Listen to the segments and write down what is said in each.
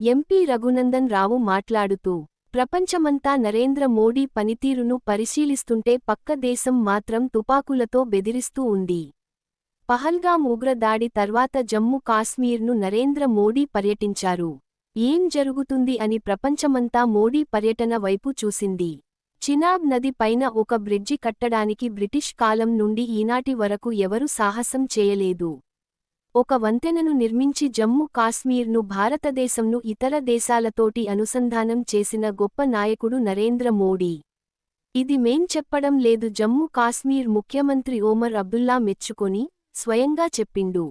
MP Raghunandan Rao మాట్లాడుతూ ప్రపంచమంతా నరేంద్ర మోడీ పనితీరును పరిశీలిస్తుంటే పక్క దేశం మాత్రం తుపాకులతో బెదిరిస్తూ ఉంది. పహల్గాం ఉగ్రదాడి తర్వాత జమ్మూ కాశ్మీర్ను నరేంద్ర మోడీ పర్యటించారు. ఏం జరుగుతుంది అని ప్రపంచమంతా మోడీ పర్యటన వైపు చూసింది. చినాబ్ నది పైన ఒక బ్రిడ్జి కట్టడానికి బ్రిటిష్ కాలం నుండి ఈనాటి వరకు ఎవరు సాహసం చేయలేదు. ఒక వంతెనను నిర్మించి జమ్మూ కాశ్మీర్ను భారతదేశంను ఇతర దేశాలతోటి అనుసంధానం చేసిన గొప్ప నాయకుడు నరేంద్ర మోడీ. ఇది మేం చెప్పడం లేదు జమ్మూ కాశ్మీర్ ముఖ్యమంత్రి ఓమర్ అబ్దుల్లా మెచ్చుకొని స్వయంగా చెప్పిండు.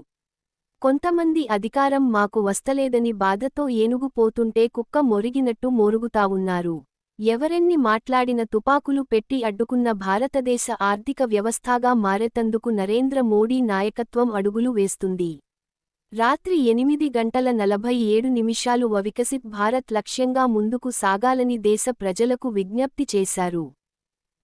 కొంతమంది అధికారం మాకు వస్తలేదని బాధతో ఏనుగు పోతుంటే కుక్క మొరిగినట్టు మోరుగుతావున్నారు ఎవరెన్ని మాట్లాడిన తుపాకులు పెట్టి అడ్డుకున్న భారతదేశ ఆర్థిక వ్యవస్థగా మారేతందుకు నరేంద్ర మోడీ నాయకత్వం అడుగులు వేస్తుంది. రాత్రి ఎనిమిది గంటల నలభై ఏడు నిమిషాలు వికసిత్ భారత్ లక్ష్యంగా ముందుకు సాగాలని దేశ ప్రజలకు విజ్ఞప్తి చేశారు.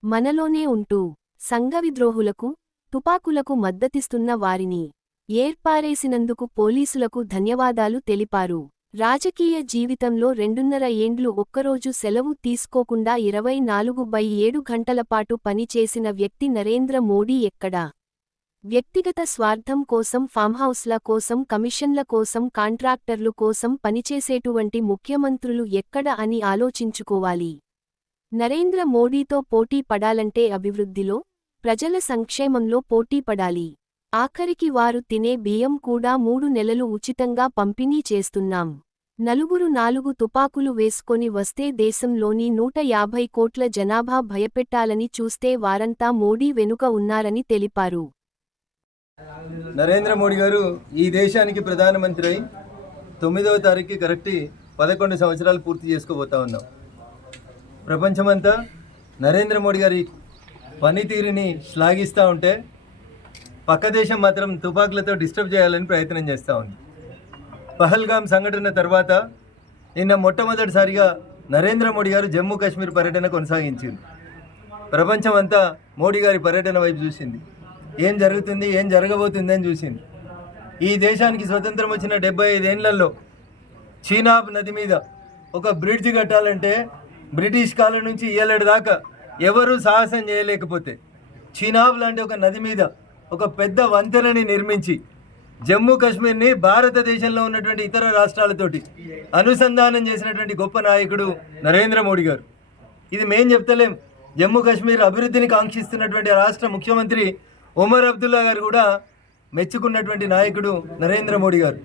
మనలోనే ఉంటూ సంఘవిద్రోహులకు తుపాకులకు మద్దతిస్తున్న వారిని ఏర్పారేసినందుకు పోలీసులకు ధన్యవాదాలు తెలిపారు. రాజకీయ జీవితంలో రెండున్నర ఏండ్లు ఒక్కరోజు సెలవు తీసుకోకుండా ఇరవై నాలుగు బై ఏడు గంటలపాటు పనిచేసిన వ్యక్తి నరేంద్ర మోడీ ఎక్కడా? వ్యక్తిగత స్వార్థం కోసం ఫామ్హౌస్ల కోసం కమిషన్ల కోసం కాంట్రాక్టర్లు కోసం పనిచేసేటువంటి ముఖ్యమంత్రులు ఎక్కడ అని ఆలోచించుకోవాలి? నరేంద్ర మోడీతో పోటీ పడాలంటే అభివృద్ధిలో ప్రజల సంక్షేమంలో పోటీ పడాలి. ఆఖరికి వారు తినే బియ్యం కూడా మూడు నెలలు ఉచితంగా పంపిణీ చేస్తున్నాం. నలుగురు నాలుగు తుపాకులు వేసుకొని వస్తే దేశంలోని నూట యాభై కోట్ల జనాభా భయపెట్టాలని చూస్తే వారంతా మోడీ వెనుక ఉన్నారని తెలిపారు. నరేంద్ర మోడీ గారు ఈ దేశానికి ప్రధానమంత్రి అయి తొమ్మిదవ తారీఖు కరెక్ట్ పదకొండు సంవత్సరాలు పూర్తి చేసుకోబోతా ఉన్నాం. ప్రపంచమంతా నరేంద్ర మోడీ గారి పనితీరుని శ్లాఘిస్తూ ఉంటే పక్క దేశం మాత్రం తుపాకులతో డిస్టర్బ్ చేయాలని ప్రయత్నం చేస్తూ ఉంది. పహల్గామ్ సంఘటన తర్వాత నిన్న మొట్టమొదటిసారిగా నరేంద్ర మోడీ గారు జమ్మూ కాశ్మీర్ పర్యటన కొనసాగించింది. ప్రపంచం అంతా మోడీ గారి పర్యటన వైపు చూసింది. ఏం జరుగుతుంది ఏం జరగబోతుంది అని చూసింది. ఈ దేశానికి స్వతంత్రం వచ్చిన డెబ్బై ఐదేళ్ళలో చీనాబ్ నది మీద ఒక బ్రిడ్జ్ కట్టాలంటే బ్రిటిష్ కాలం నుంచి ఏలేడు దాకా ఎవరూ సాహసం చేయలేకపోతే చీనాబ్ లాంటి ఒక నది మీద ఒక పెద్ద వంతెనని నిర్మించి జమ్మూ కాశ్మీర్ని భారతదేశంలో ఉన్నటువంటి ఇతర రాష్ట్రాలతోటి అనుసంధానం చేసినటువంటి గొప్ప నాయకుడు నరేంద్ర మోడీ గారు. ఇది మేం చెప్తలేం. జమ్మూ కాశ్మీర్ అభివృద్ధిని కాంక్షిస్తున్నటువంటి రాష్ట్ర ముఖ్యమంత్రి ఒమర్ అబ్దుల్లా గారు కూడా మెచ్చుకున్నటువంటి నాయకుడు నరేంద్ర మోడీ గారు.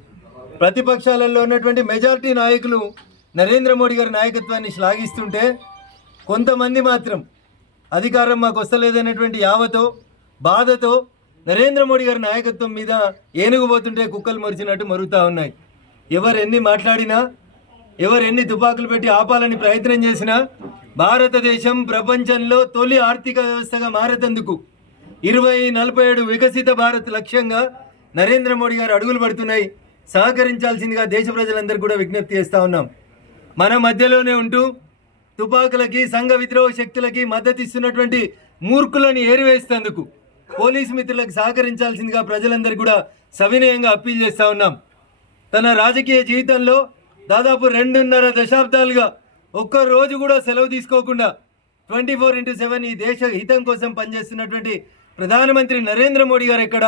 ప్రతిపక్షాలలో ఉన్నటువంటి మెజారిటీ నాయకులు నరేంద్ర మోడీ గారి నాయకత్వాన్ని శ్లాఘిస్తుంటే కొంతమంది మాత్రం అధికారం మాకు వస్తలేదనేటువంటి యావతో బాధతో నరేంద్ర మోడీ గారి నాయకత్వం మీద ఏనుగుపోతుంటే కుక్కలు మరిచినట్టు మరుగుతూ ఉన్నాయి. ఎవరు ఎన్ని మాట్లాడినా ఎవరు ఎన్ని తుపాకులు పెట్టి ఆపాలని ప్రయత్నం చేసినా భారతదేశం ప్రపంచంలో తొలి ఆర్థిక వ్యవస్థగా మారేటందుకు ఇరవై నలభై ఏడు వికసిత భారత్ లక్ష్యంగా నరేంద్ర మోడీ గారు అడుగులు పడుతున్నాయి. సహకరించాల్సిందిగా దేశ ప్రజలందరూ కూడా విజ్ఞప్తి చేస్తూ ఉన్నాం. మన మధ్యలోనే ఉంటూ తుపాకులకి సంఘ విద్రోహ శక్తులకి మద్దతు ఇస్తున్నటువంటి మూర్ఖులను ఏరివేసేందుకు పోలీసు మిత్రులకు సహకరించాల్సిందిగా ప్రజలందరూ కూడా సవినయంగా అప్పీల్ చేస్తూ ఉన్నాం. తన రాజకీయ జీవితంలో దాదాపు రెండున్నర దశాబ్దాలుగా ఒక్క రోజు కూడా సెలవు తీసుకోకుండా ట్వంటీ ఫోర్ ఇంటూ సెవెన్ ఈ దేశ హితం కోసం పనిచేస్తున్నటువంటి ప్రధానమంత్రి నరేంద్ర మోడీ గారు ఎక్కడ?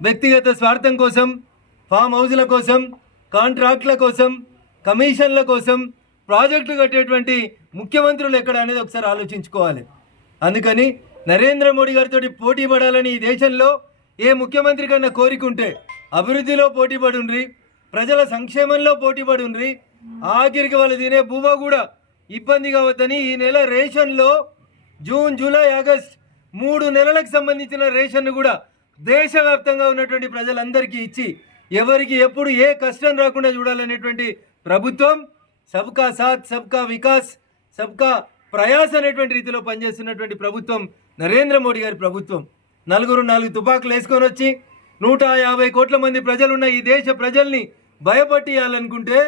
వ్యక్తిగత స్వార్థం కోసం ఫామ్ హౌస్ల కోసం కాంట్రాక్ట్ల కోసం కమిషన్ల కోసం ప్రాజెక్టులు కట్టేటువంటి ముఖ్యమంత్రులు ఎక్కడ అనేది ఒకసారి ఆలోచించుకోవాలి. అందుకని నరేంద్ర మోడీ గారితో పోటీ పడాలని ఈ దేశంలో ఏ ముఖ్యమంత్రి కన్నా కోరికుంటే అభివృద్ధిలో పోటీ పడుండ్రి ప్రజల సంక్షేమంలో పోటీ పడుండ్రి ఆఖరికి వాళ్ళు తినే బువ్వ కూడా ఇబ్బంది కావద్దని ఈ నెల రేషన్లో జూన్ జూలై ఆగస్ట్ మూడు నెలలకు సంబంధించిన రేషన్ను కూడా దేశవ్యాప్తంగా ఉన్నటువంటి ప్రజలందరికీ ఇచ్చి ఎవరికి ఎప్పుడు ఏ కష్టం రాకుండా చూడాలనేటువంటి ప్రభుత్వం సబ్కా సాత్ సబ్కా వికాస్ సబ్కా ప్రయాస అనేటువంటి రీతిలో పనిచేస్తున్నటువంటి ప్రభుత్వం నరేంద్ర మోడీ గారి ప్రభుత్వం. నలుగురు నాలుగు తుపాకులు వేసుకొని వచ్చి నూట యాభై కోట్ల మంది ప్రజలున్న ఈ దేశ ప్రజల్ని భయపట్టియాలనుకుంటే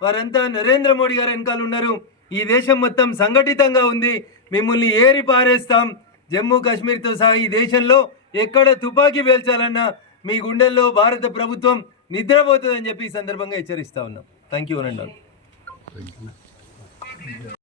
వారంతా నరేంద్ర మోడీ గారు వెనకాల ఉన్నారు. ఈ దేశం మొత్తం సంఘటితంగా ఉంది. మిమ్మల్ని ఏరి పారేస్తాం. జమ్మూ కాశ్మీర్తో సహా ఈ దేశంలో ఎక్కడ తుపాకీ పేల్చాలన్నా మీ గుండెల్లో భారత ప్రభుత్వం నిద్రపోతుందని చెప్పి ఈ సందర్భంగా హెచ్చరిస్తా ఉన్నాం. థ్యాంక్ యూ అండి